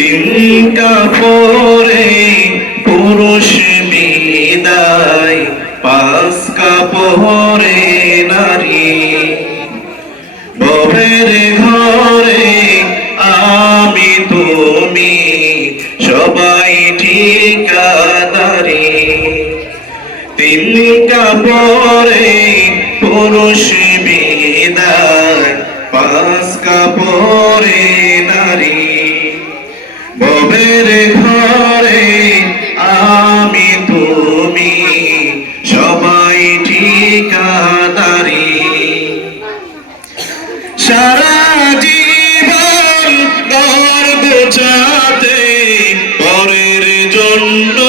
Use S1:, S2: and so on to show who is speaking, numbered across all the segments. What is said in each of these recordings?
S1: তিন কাপড়ে পুরুষ বিদায় পাঁচ কাপড়ে নারী। ববের ঘরে আমি তুমি, সবাই ঠিকাদারি। তিন কাপড়ে পুরুষ বিদায় পাঁচ কাপড়ে নারী। ববের ঘরে আমি তুমি সবাই ঠিকাদারি। সারা জীবন ঘর গোছাতে পরের জন্যই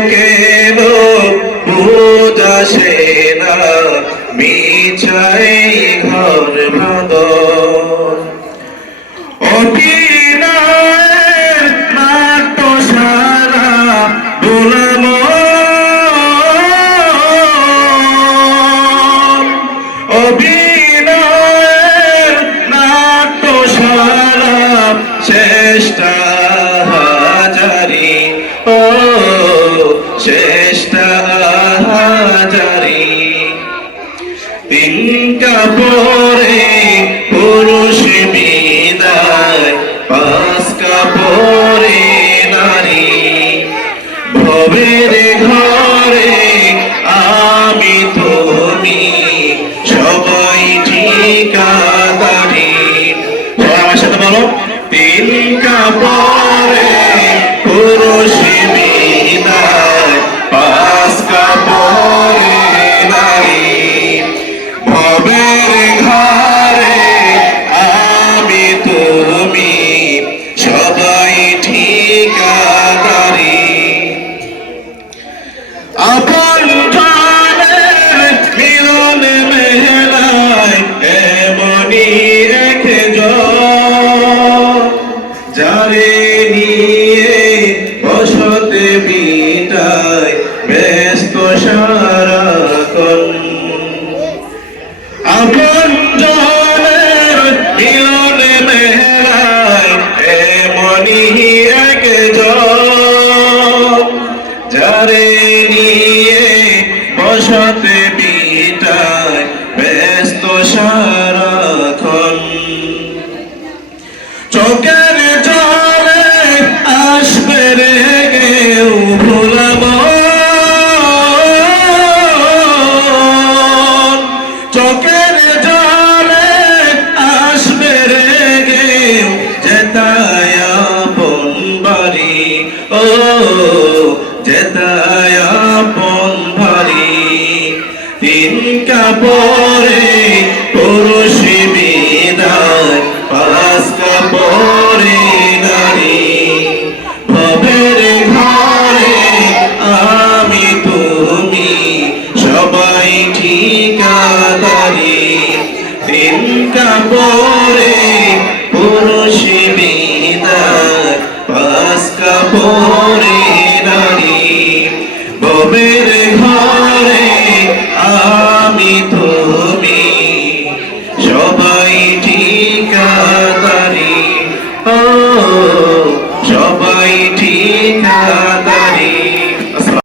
S1: কেন? বুঝাসে না মিছাই চেষ্টা হাজারি। তিন পুরুষ বিদায় নারী। ভবের ঘরে আমি তুমি, সবাই ঠিকাদারি। সাথে বলো, তিন কাপড়ে যারে নিয়ে বসতে বিটায় ব্যস্ত সারাক্ষণ আপন জনের মিলন মেলায় এমনই এক যারে নিয়ে বসতে বিটায় ব্যস্ত সারাক্ষণ যেতায় আপন ভারি। তিন কাপড়ে পুরুষি বিদায়, পাঁচ কাপড়ে নারী। ভবের ঘরে আমি তুমি, সবাই ঠিকাদারি। তিন কাপড়ে পুরুষি বিদায়, পাঁচ কাপড় ববের ঘরে আমি তো